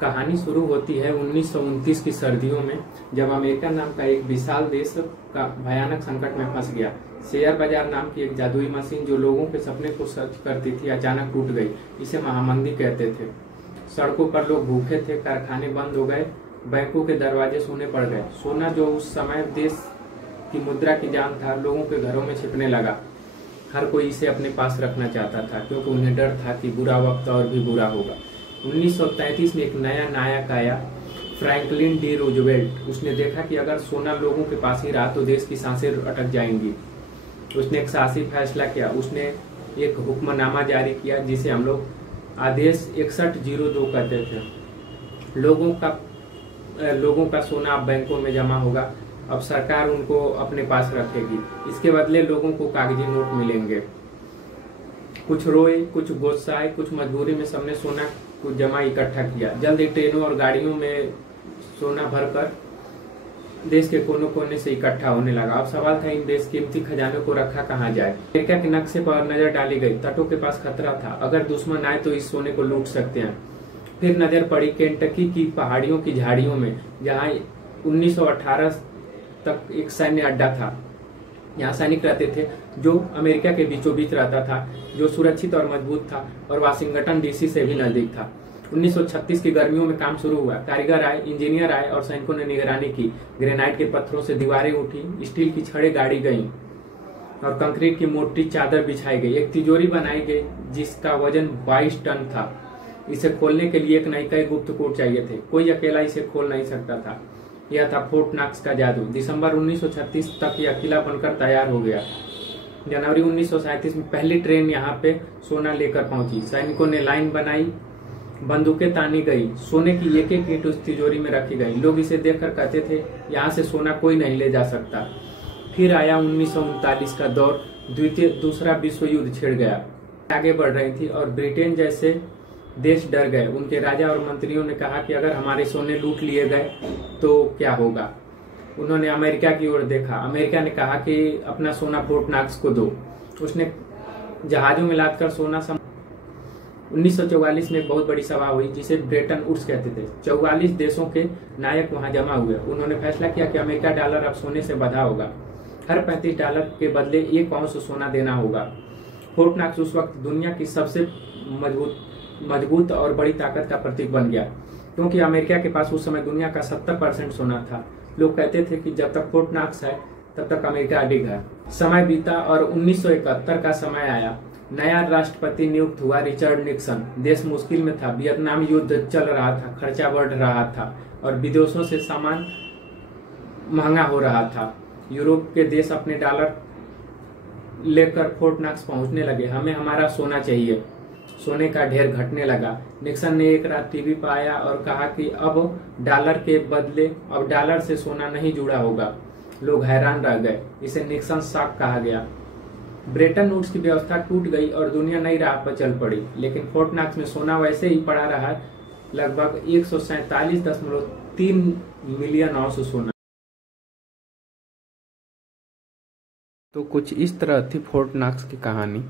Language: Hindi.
कहानी शुरू होती है 1929 की सर्दियों में, जब अमेरिका नाम का एक विशाल देश का भयानक संकट में फंस गया। शेयर बाजार नाम की एक जादुई मशीन जो लोगों के सपने को सच करती थी, अचानक टूट गई। इसे महामंदी कहते थे। सड़कों पर लोग भूखे थे, कारखाने बंद हो गए, बैंकों के दरवाजे सूने पड़ गए। सोना जो उस समय देश की मुद्रा की जान था, लोगों के घरों में छिपने लगा। हर कोई इसे अपने पास रखना चाहता था, क्योंकि उन्हें डर था कि बुरा वक्त और भी बुरा होगा। 1933 में एक नया नायक आया, फ्रैंकलिन डी रूजवेल्ट। उसने देखा कि अगर सोना लोगों के पास ही रहा तो देश की सांसें अटक जाएंगी। उसने एक साहसी फैसला किया। उसने एक हुक्मनामा जारी किया, जिसे हम लोग आदेश 6102 कहते थे। लोगों का सोना अब बैंकों में जमा होगा। अब सरकार उनको अपने पास रखेगी। इसके बदले लोगों को कागजी नोट मिलेंगे। कुछ रोए, कुछ गुस्साए, कुछ मजबूरी में सबने सोना को जमा इकट्ठा किया। जल्द ही ट्रेनों और गाड़ियों में सोना भरकर देश के कोनों कोने से इकट्ठा होने लगा। अब सवाल था, इन देश कीमती खजानों को रखा कहाँ जाए। अमेरिका के नक्शे पर नजर डाली गई। तटों के पास खतरा था, अगर दुश्मन आए तो इस सोने को लूट सकते हैं। फिर नजर पड़ी केंटकी की पहाड़ियों की झाड़ियों में, जहाँ 1918 तक एक सैन्य अड्डा था। यहाँ सैनिक रहते थे जो अमेरिका के बीचों बीच रहता था, जो सुरक्षित और मजबूत था और वाशिंगटन डीसी से भी नजदीक था। 1936 की गर्मियों में काम शुरू हुआ। कारीगर आए, इंजीनियर आए और सैनिकों ने निगरानी की। ग्रेनाइट के पत्थरों से दीवारें उठी, स्टील की छड़ें गाड़ी गईं और कंक्रीट की मोटी चादर बिछाई गई। एक तिजोरी बनाई गई जिसका वजन 22 टन था। इसे खोलने के लिए एक नई कई गुप्त कोड चाहिए थे। कोई अकेला इसे खोल नहीं सकता था। यह था फोर्ट नॉक्स का जादू। दिसंबर 1936 तक यह किला बनकर तैयार हो गया। जनवरी 1937 में पहली ट्रेन यहाँ पे सोना लेकर पहुंची। सैनिकों ने लाइन बनाई, बंदूकें तानी गई, सोने की एक एक ईंट उस तिजोरी में रखी गई। लोग इसे देखकर कहते थे, यहाँ से सोना कोई नहीं ले जा सकता। फिर आया 1939 का दौर। दूसरा विश्व युद्ध छिड़ गया। आगे बढ़ रही थी और ब्रिटेन जैसे देश डर गए। उनके राजा और मंत्रियों ने कहा कि अगर हमारे सोने लूट लिए गए तो क्या होगा। उन्होंने अमेरिका की ओर देखा। अमेरिका ने कहा कि अपना सोना फोर्ट नॉक्स को दो। उसने जहाजों में लादकर सोना 1944 में एक बहुत बड़ी सभा हुई, जिसे ब्रेटन वुड्स कहते थे। 44 देशों के नायक वहां जमा हुए। उन्होंने फैसला किया कि अमेरिका डॉलर अब सोने से बंधा होगा। हर 35 डॉलर के बदले 1 औंस सोना देना होगा। फोर्ट नॉक्स उस वक्त दुनिया की सबसे मजबूत और बड़ी ताकत का प्रतीक बन गया, क्योंकि अमेरिका के पास उस समय दुनिया का 70% सोना था। लोग कहते थे कि जब तक फोर्ट नॉक्स है तब तक अमेरिका अडिग है। समय बीता और 1971 का समय आया। नया राष्ट्रपति नियुक्त हुआ, रिचर्ड निक्सन। देश मुश्किल में था। वियतनाम युद्ध चल रहा था, खर्चा बढ़ रहा था और विदेशों से सामान महंगा हो रहा था। यूरोप के देश अपने डॉलर लेकर फोर्ट नॉक्स पहुंचने लगे। हमें हमारा सोना चाहिए। सोने का ढेर घटने लगा। निक्सन ने एक रात टीवी पर आया और कहा कि अब डॉलर के बदले अब डॉलर से सोना नहीं जुड़ा होगा। लोग हैरान रह गए। इसे निक्सन शॉक कहा गया। ब्रेटन वुड्स की व्यवस्था टूट गई और दुनिया नई राह पर चल पड़ी। लेकिन फोर्ट नॉक्स में सोना वैसे ही पड़ा रहा, लगभग 147.3 मिलियन औंस सोना। तो कुछ इस तरह थी फोर्ट नॉक्स की कहानी।